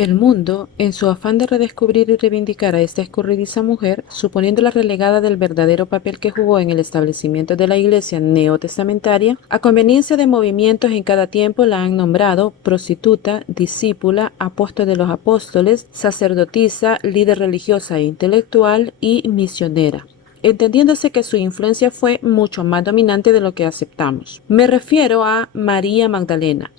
El mundo, en su afán de redescubrir y reivindicar a esta escurridiza mujer, suponiéndola relegada del verdadero papel que jugó en el establecimiento de la Iglesia neotestamentaria, a conveniencia de movimientos en cada tiempo la han nombrado prostituta, discípula, apóstol de los apóstoles, sacerdotisa, líder religiosa e intelectual y misionera, entendiéndose que su influencia fue mucho más dominante de lo que aceptamos. Me refiero a María Magdalena.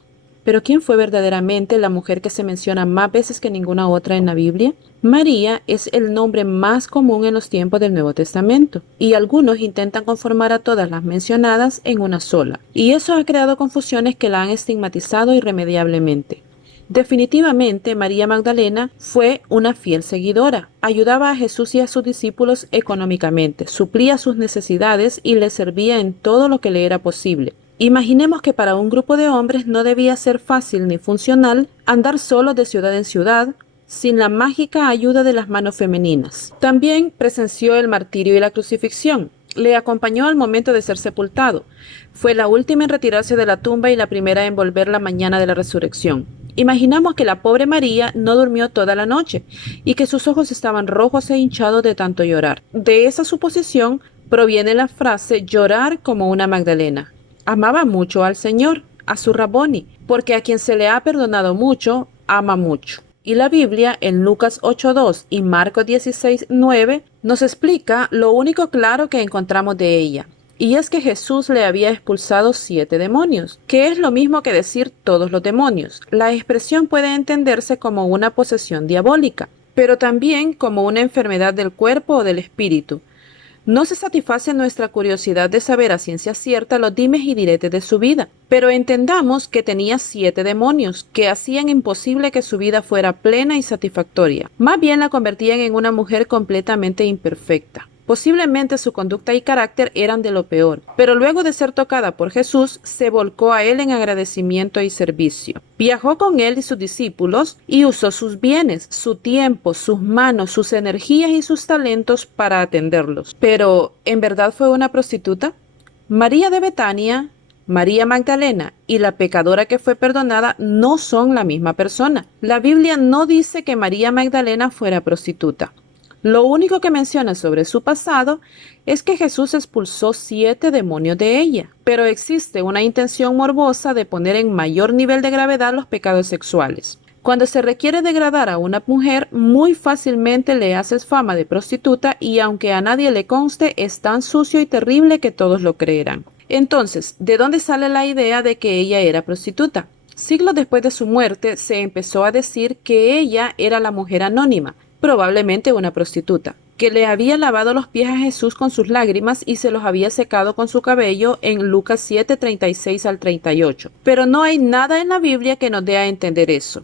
Pero ¿quién fue verdaderamente la mujer que se menciona más veces que ninguna otra en la Biblia? María es el nombre más común en los tiempos del Nuevo Testamento, y algunos intentan conformar a todas las mencionadas en una sola, y eso ha creado confusiones que la han estigmatizado irremediablemente. Definitivamente, María Magdalena fue una fiel seguidora. Ayudaba a Jesús y a sus discípulos económicamente, suplía sus necesidades y les servía en todo lo que le era posible. Imaginemos que para un grupo de hombres no debía ser fácil ni funcional andar solos de ciudad en ciudad, sin la mágica ayuda de las manos femeninas. También presenció el martirio y la crucifixión. Le acompañó al momento de ser sepultado. Fue la última en retirarse de la tumba y la primera en volver la mañana de la resurrección. Imaginamos que la pobre María no durmió toda la noche y que sus ojos estaban rojos e hinchados de tanto llorar. De esa suposición proviene la frase llorar como una Magdalena. Amaba mucho al Señor, a su Raboni, porque a quien se le ha perdonado mucho, ama mucho. Y la Biblia, en Lucas 8:2 y Marcos 16:9, nos explica lo único claro que encontramos de ella. Y es que Jesús le había expulsado 7 demonios, que es lo mismo que decir todos los demonios. La expresión puede entenderse como una posesión diabólica, pero también como una enfermedad del cuerpo o del espíritu. No se satisface nuestra curiosidad de saber a ciencia cierta los dimes y diretes de su vida, pero entendamos que tenía 7 demonios que hacían imposible que su vida fuera plena y satisfactoria. Más bien la convertían en una mujer completamente imperfecta. Posiblemente su conducta y carácter eran de lo peor, pero luego de ser tocada por Jesús, se volcó a él en agradecimiento y servicio. Viajó con él y sus discípulos y usó sus bienes, su tiempo, sus manos, sus energías y sus talentos para atenderlos. Pero, ¿en verdad fue una prostituta? María de Betania, María Magdalena y la pecadora que fue perdonada no son la misma persona. La Biblia no dice que María Magdalena fuera prostituta. Lo único que menciona sobre su pasado es que Jesús expulsó 7 demonios de ella, pero existe una intención morbosa de poner en mayor nivel de gravedad los pecados sexuales. Cuando se requiere degradar a una mujer, muy fácilmente le haces fama de prostituta y aunque a nadie le conste, es tan sucio y terrible que todos lo creerán. Entonces, ¿de dónde sale la idea de que ella era prostituta? Siglos después de su muerte, se empezó a decir que ella era la mujer anónima, probablemente una prostituta, que le había lavado los pies a Jesús con sus lágrimas y se los había secado con su cabello en Lucas 7:36 al 38. Pero no hay nada en la Biblia que nos dé a entender eso.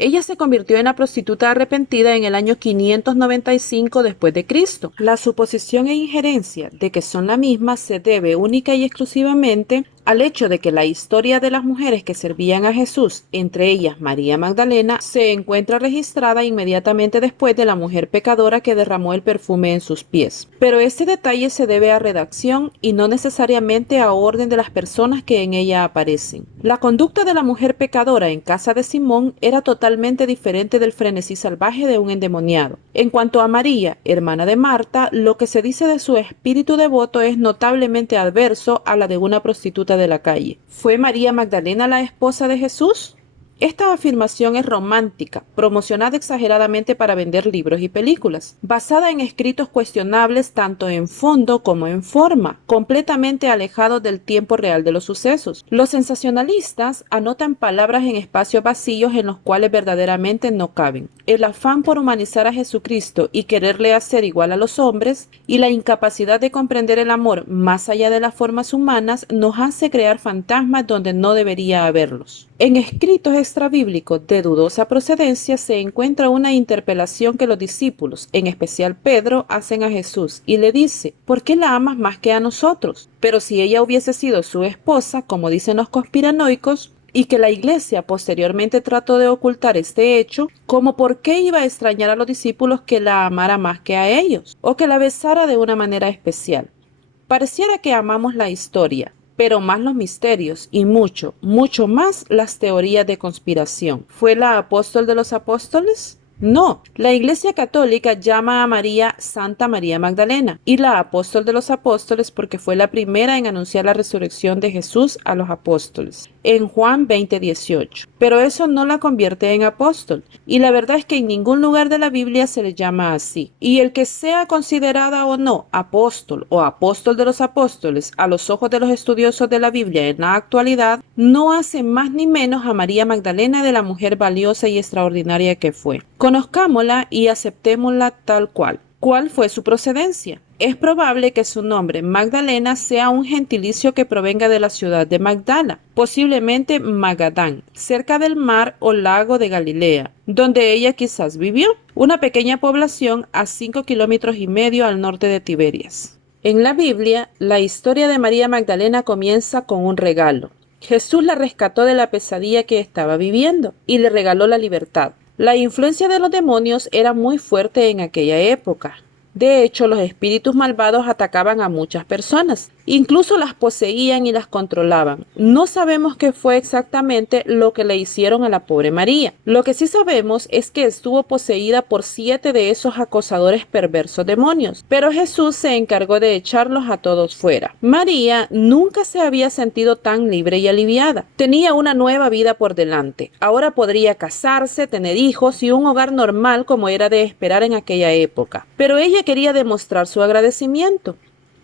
Ella se convirtió en la prostituta arrepentida en el año 595 después de Cristo. La suposición e injerencia de que son la misma se debe única y exclusivamente al hecho de que la historia de las mujeres que servían a Jesús, entre ellas María Magdalena, se encuentra registrada inmediatamente después de la mujer pecadora que derramó el perfume en sus pies. Pero este detalle se debe a redacción y no necesariamente a orden de las personas que en ella aparecen. La conducta de la mujer pecadora en casa de Simón era totalmente diferente del frenesí salvaje de un endemoniado. En cuanto a María, hermana de Marta, lo que se dice de su espíritu devoto es notablemente adverso a la de una prostituta de la calle. ¿Fue María Magdalena la esposa de Jesús? Esta afirmación es romántica, promocionada exageradamente para vender libros y películas, basada en escritos cuestionables tanto en fondo como en forma, completamente alejados del tiempo real de los sucesos. Los sensacionalistas anotan palabras en espacios vacíos en los cuales verdaderamente no caben. El afán por humanizar a Jesucristo y quererle hacer igual a los hombres, y la incapacidad de comprender el amor más allá de las formas humanas nos hace crear fantasmas donde no debería haberlos. En escritos extrabíblicos de dudosa procedencia se encuentra una interpelación que los discípulos, en especial Pedro, hacen a Jesús y le dice: ¿por qué la amas más que a nosotros? Pero si ella hubiese sido su esposa, como dicen los conspiranoicos, y que la Iglesia posteriormente trató de ocultar este hecho, como por qué iba a extrañar a los discípulos que la amara más que a ellos, o que la besara de una manera especial. Pareciera que amamos la historia, pero más los misterios y mucho, mucho más las teorías de conspiración. ¿Fue la apóstol de los apóstoles? No, la Iglesia Católica llama a María Santa María Magdalena y la apóstol de los apóstoles porque fue la primera en anunciar la resurrección de Jesús a los apóstoles, en Juan 20:18. Pero eso no la convierte en apóstol, y la verdad es que en ningún lugar de la Biblia se le llama así. Y el que sea considerada o no apóstol o apóstol de los apóstoles a los ojos de los estudiosos de la Biblia en la actualidad, no hace más ni menos a María Magdalena de la mujer valiosa y extraordinaria que fue. Conozcámosla y aceptémosla tal cual. ¿Cuál fue su procedencia? Es probable que su nombre, Magdalena, sea un gentilicio que provenga de la ciudad de Magdala, posiblemente Magadán, cerca del mar o lago de Galilea, donde ella quizás vivió, una pequeña población a 5,5 kilómetros al norte de Tiberias. En la Biblia, la historia de María Magdalena comienza con un regalo. Jesús la rescató de la pesadilla que estaba viviendo y le regaló la libertad. La influencia de los demonios era muy fuerte en aquella época. De hecho, los espíritus malvados atacaban a muchas personas, incluso las poseían y las controlaban. No sabemos qué fue exactamente lo que le hicieron a la pobre María. Lo que sí sabemos es que estuvo poseída por 7 de esos acosadores perversos demonios, pero Jesús se encargó de echarlos a todos fuera. María nunca se había sentido tan libre y aliviada. Tenía una nueva vida por delante. Ahora podría casarse, tener hijos y un hogar normal como era de esperar en aquella época. Pero ella quería demostrar su agradecimiento.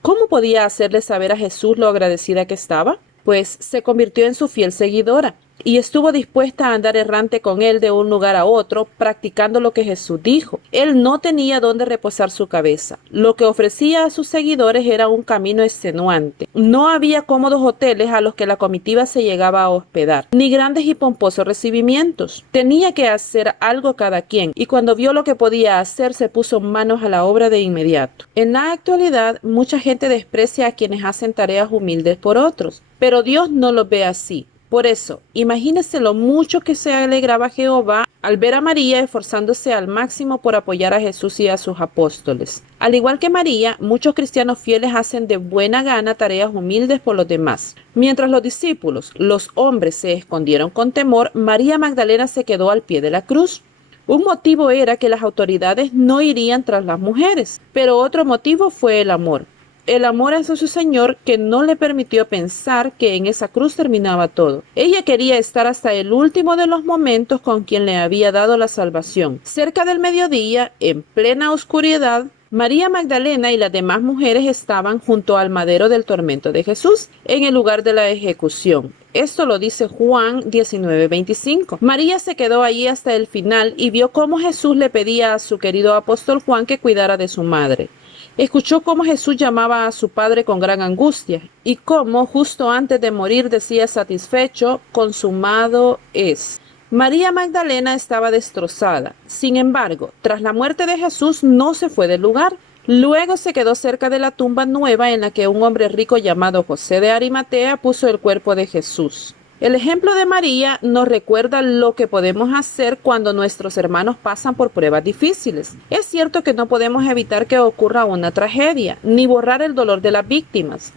¿Cómo podía hacerle saber a Jesús lo agradecida que estaba? Pues se convirtió en su fiel seguidora y estuvo dispuesta a andar errante con él de un lugar a otro, practicando lo que Jesús dijo. Él no tenía dónde reposar su cabeza. Lo que ofrecía a sus seguidores era un camino extenuante. No había cómodos hoteles a los que la comitiva se llegaba a hospedar, ni grandes y pomposos recibimientos. Tenía que hacer algo cada quien, y cuando vio lo que podía hacer, se puso manos a la obra de inmediato. En la actualidad, mucha gente desprecia a quienes hacen tareas humildes por otros, pero Dios no los ve así. Por eso, imagínese lo mucho que se alegraba Jehová al ver a María esforzándose al máximo por apoyar a Jesús y a sus apóstoles. Al igual que María, muchos cristianos fieles hacen de buena gana tareas humildes por los demás. Mientras los discípulos, los hombres, se escondieron con temor, María Magdalena se quedó al pie de la cruz. Un motivo era que las autoridades no irían tras las mujeres, pero otro motivo fue el amor. El amor hacia su Señor, que no le permitió pensar que en esa cruz terminaba todo. Ella quería estar hasta el último de los momentos con quien le había dado la salvación. Cerca del mediodía, en plena oscuridad, María Magdalena y las demás mujeres estaban junto al madero del tormento de Jesús, en el lugar de la ejecución. Esto lo dice Juan 19:25. María se quedó allí hasta el final y vio cómo Jesús le pedía a su querido apóstol Juan que cuidara de su madre. Escuchó cómo Jesús llamaba a su padre con gran angustia y cómo justo antes de morir decía satisfecho: consumado es. María Magdalena estaba destrozada. Sin embargo, tras la muerte de Jesús no se fue del lugar. Luego se quedó cerca de la tumba nueva en la que un hombre rico llamado José de Arimatea puso el cuerpo de Jesús. El ejemplo de María nos recuerda lo que podemos hacer cuando nuestros hermanos pasan por pruebas difíciles. Es cierto que no podemos evitar que ocurra una tragedia, ni borrar el dolor de las víctimas.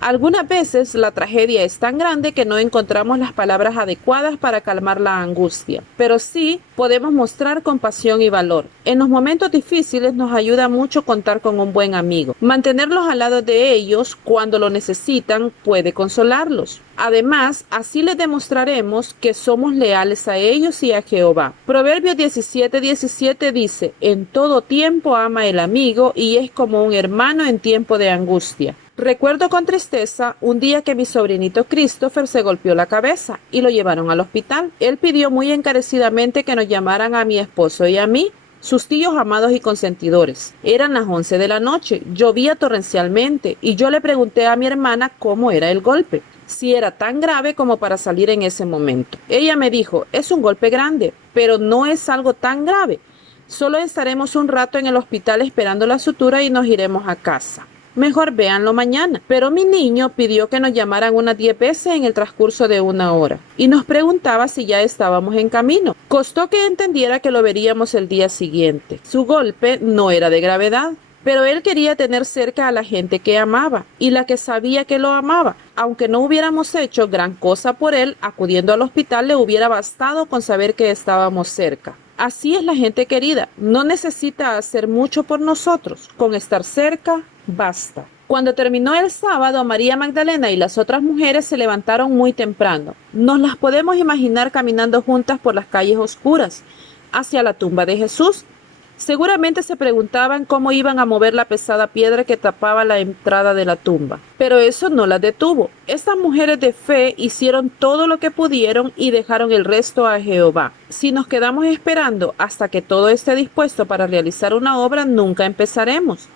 Algunas veces la tragedia es tan grande que no encontramos las palabras adecuadas para calmar la angustia, pero sí podemos mostrar compasión y valor. En los momentos difíciles nos ayuda mucho contar con un buen amigo. Mantenerlos al lado de ellos cuando lo necesitan puede consolarlos. Además, así les demostraremos que somos leales a ellos y a Jehová. Proverbios 17:17 dice: en todo tiempo ama el amigo y es como un hermano en tiempo de angustia. Recuerdo con tristeza un día que mi sobrinito Christopher se golpeó la cabeza y lo llevaron al hospital. Él pidió muy encarecidamente que nos llamaran a mi esposo y a mí, sus tíos amados y consentidores. Eran las 11 de la noche, llovía torrencialmente y yo le pregunté a mi hermana cómo era el golpe, si era tan grave como para salir en ese momento. Ella me dijo: es un golpe grande, pero no es algo tan grave. Solo estaremos un rato en el hospital esperando la sutura y nos iremos a casa. Mejor véanlo mañana. Pero mi niño pidió que nos llamaran unas 10 veces en el transcurso de 1 hora y nos preguntaba si ya estábamos en camino. Costó que entendiera que lo veríamos el día siguiente. Su golpe no era de gravedad, Pero él quería tener cerca a la gente que amaba y la que sabía que lo amaba. Aunque no hubiéramos hecho gran cosa por él, acudiendo al hospital le hubiera bastado con saber que estábamos cerca. Así es la gente querida, no necesita hacer mucho por nosotros, con estar cerca basta. Cuando terminó el sábado, María Magdalena y las otras mujeres se levantaron muy temprano. Nos las podemos imaginar caminando juntas por las calles oscuras, hacia la tumba de Jesús. Seguramente se preguntaban cómo iban a mover la pesada piedra que tapaba la entrada de la tumba. Pero eso no las detuvo. Estas mujeres de fe hicieron todo lo que pudieron y dejaron el resto a Jehová. Si nos quedamos esperando hasta que todo esté dispuesto para realizar una obra, nunca empezaremos.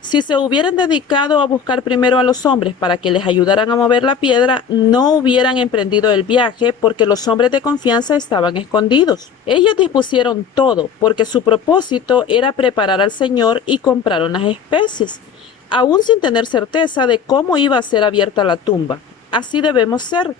Si se hubieran dedicado a buscar primero a los hombres para que les ayudaran a mover la piedra, no hubieran emprendido el viaje porque los hombres de confianza estaban escondidos. Ellos dispusieron todo porque su propósito era preparar al Señor y compraron las especies, aún sin tener certeza de cómo iba a ser abierta la tumba. Así debemos ser,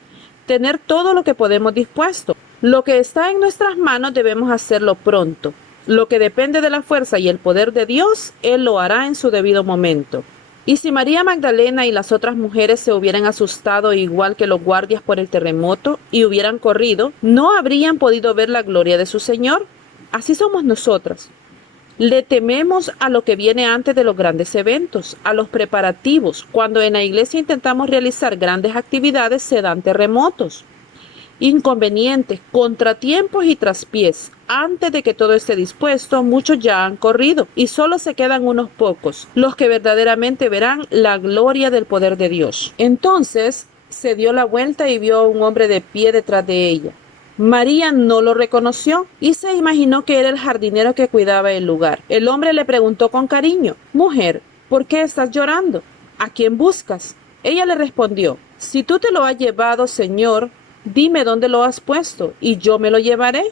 tener todo lo que podemos dispuesto. Lo que está en nuestras manos debemos hacerlo pronto. Lo que depende de la fuerza y el poder de Dios, Él lo hará en su debido momento. Y si María Magdalena y las otras mujeres se hubieran asustado igual que los guardias por el terremoto y hubieran corrido, ¿no habrían podido ver la gloria de su Señor? Así somos nosotras. Le tememos a lo que viene antes de los grandes eventos, a los preparativos. Cuando en la iglesia intentamos realizar grandes actividades, se dan terremotos, inconvenientes, contratiempos y traspiés. Antes de que todo esté dispuesto, muchos ya han corrido y solo se quedan unos pocos, los que verdaderamente verán la gloria del poder de Dios. Entonces se dio la vuelta y vio a un hombre de pie detrás de ella. María no lo reconoció y se imaginó que era el jardinero que cuidaba el lugar. El hombre le preguntó con cariño: «Mujer, ¿por qué estás llorando? ¿A quién buscas?». Ella le respondió: «Si tú te lo has llevado, Señor, dime dónde lo has puesto y yo me lo llevaré».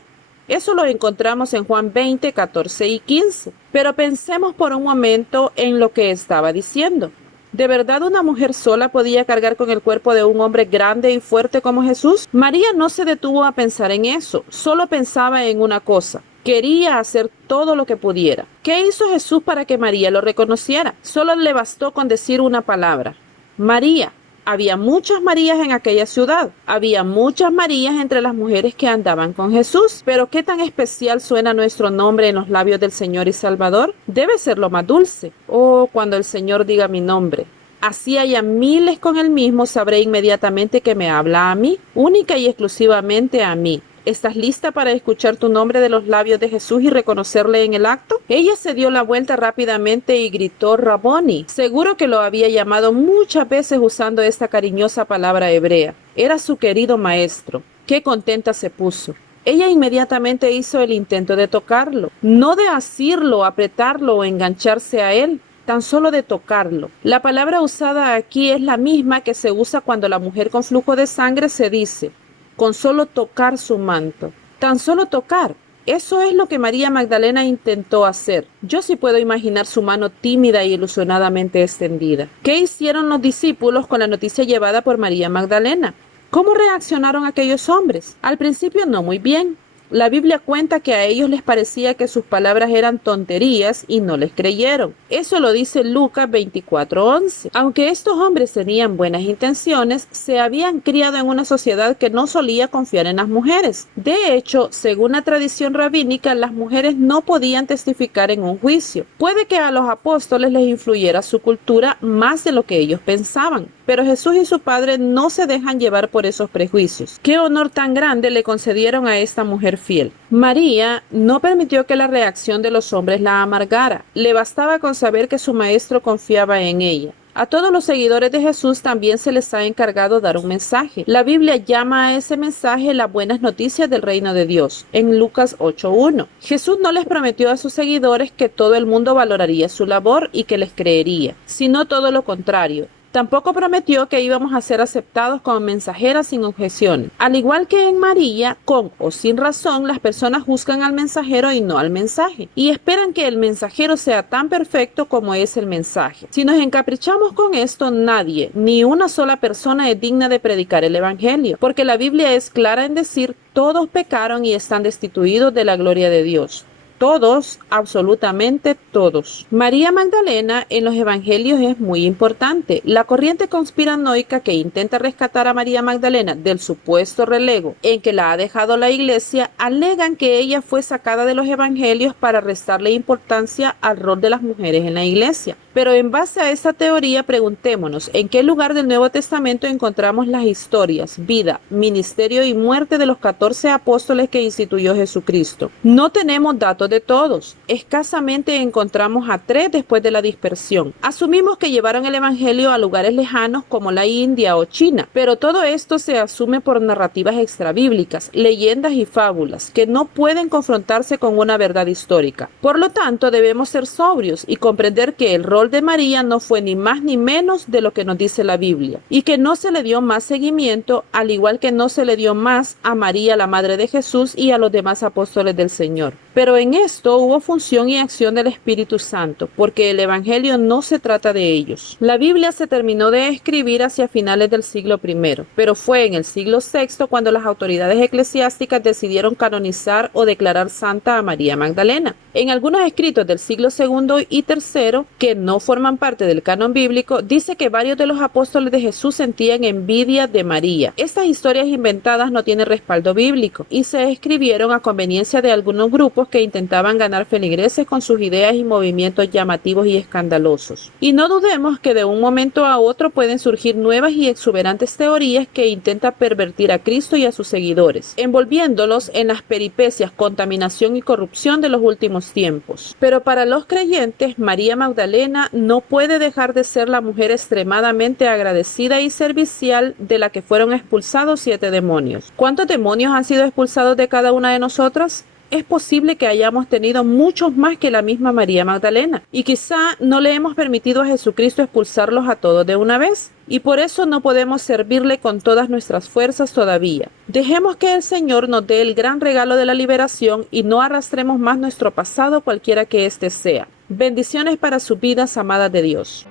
Eso lo encontramos en Juan 20, 14 y 15. Pero pensemos por un momento en lo que estaba diciendo. ¿De verdad una mujer sola podía cargar con el cuerpo de un hombre grande y fuerte como Jesús? María no se detuvo a pensar en eso, solo pensaba en una cosa: quería hacer todo lo que pudiera. ¿Qué hizo Jesús para que María lo reconociera? Solo le bastó con decir una palabra: María. Había muchas Marías en aquella ciudad. Había muchas Marías entre las mujeres que andaban con Jesús. Pero ¿qué tan especial suena nuestro nombre en los labios del Señor y Salvador? Debe ser lo más dulce. Oh, cuando el Señor diga mi nombre. Así haya miles con el mismo, sabré inmediatamente que me habla a mí, única y exclusivamente a mí. ¿Estás lista para escuchar tu nombre de los labios de Jesús y reconocerle en el acto? Ella se dio la vuelta rápidamente y gritó: «Raboni». Seguro que lo había llamado muchas veces usando esta cariñosa palabra hebrea. Era su querido maestro. Qué contenta se puso. Ella inmediatamente hizo el intento de tocarlo, no de asirlo, apretarlo o engancharse a él, tan solo de tocarlo. La palabra usada aquí es la misma que se usa cuando la mujer con flujo de sangre se dice: con solo tocar su manto. Tan solo tocar. Eso es lo que María Magdalena intentó hacer. Yo sí puedo imaginar su mano tímida y ilusionadamente extendida. ¿Qué hicieron los discípulos con la noticia llevada por María Magdalena? ¿Cómo reaccionaron aquellos hombres? Al principio no muy bien. La Biblia cuenta que a ellos les parecía que sus palabras eran tonterías y no les creyeron. Eso lo dice Lucas 24:11. Aunque estos hombres tenían buenas intenciones, se habían criado en una sociedad que no solía confiar en las mujeres. De hecho, según la tradición rabínica, las mujeres no podían testificar en un juicio. Puede que a los apóstoles les influyera su cultura más de lo que ellos pensaban, pero Jesús y su Padre no se dejan llevar por esos prejuicios. ¿Qué honor tan grande le concedieron a esta mujer fiel? María no permitió que la reacción de los hombres la amargara. Le bastaba con saber que su maestro confiaba en ella. A todos los seguidores de Jesús también se les ha encargado dar un mensaje. La Biblia llama a ese mensaje las buenas noticias del reino de Dios, en Lucas 8:1. Jesús no les prometió a sus seguidores que todo el mundo valoraría su labor y que les creería, sino todo lo contrario. Tampoco prometió que íbamos a ser aceptados como mensajeras sin objeciones. Al igual que en María, con o sin razón, las personas juzgan al mensajero y no al mensaje, y esperan que el mensajero sea tan perfecto como es el mensaje. Si nos encaprichamos con esto, nadie, ni una sola persona es digna de predicar el evangelio, porque la Biblia es clara en decir: todos pecaron y están destituidos de la gloria de Dios. todos, absolutamente todos. María Magdalena en los evangelios es muy importante. La corriente conspiranoica que intenta rescatar a María Magdalena del supuesto relego en que la ha dejado la iglesia, alegan que ella fue sacada de los evangelios para restarle importancia al rol de las mujeres en la iglesia. Pero en base a esta teoría, preguntémonos, ¿en qué lugar del Nuevo Testamento encontramos las historias, vida, ministerio y muerte de los 14 apóstoles que instituyó Jesucristo? No tenemos datos de todos. Escasamente encontramos a 3 después de la dispersión. Asumimos que llevaron el evangelio a lugares lejanos como la India o China, pero todo esto se asume por narrativas extrabíblicas, leyendas y fábulas que no pueden confrontarse con una verdad histórica. Por lo tanto, debemos ser sobrios y comprender que el rol de María no fue ni más ni menos de lo que nos dice la Biblia, y que no se le dio más seguimiento, al igual que no se le dio más a María, la madre de Jesús, y a los demás apóstoles del Señor. Pero en esto hubo función y acción del Espíritu Santo, porque el Evangelio no se trata de ellos. La Biblia se terminó de escribir hacia finales del siglo I, pero fue en el siglo VI cuando las autoridades eclesiásticas decidieron canonizar o declarar santa a María Magdalena. En algunos escritos del siglo II y III, que no forman parte del canon bíblico, dice que varios de los apóstoles de Jesús sentían envidia de María. Estas historias inventadas no tienen respaldo bíblico y se escribieron a conveniencia de algunos grupos que intentaban ganar feligreses con sus ideas y movimientos llamativos y escandalosos. Y no dudemos que de un momento a otro pueden surgir nuevas y exuberantes teorías que intentan pervertir a Cristo y a sus seguidores, envolviéndolos en las peripecias, contaminación y corrupción de los últimos tiempos. Pero para los creyentes, María Magdalena no puede dejar de ser la mujer extremadamente agradecida y servicial de la que fueron expulsados 7 demonios. ¿Cuántos demonios han sido expulsados de cada una de nosotras? Es posible que hayamos tenido muchos más que la misma María Magdalena, y quizá no le hemos permitido a Jesucristo expulsarlos a todos de una vez, y por eso no podemos servirle con todas nuestras fuerzas todavía. Dejemos que el Señor nos dé el gran regalo de la liberación y no arrastremos más nuestro pasado, cualquiera que éste sea. Bendiciones para sus vidas, amadas de Dios.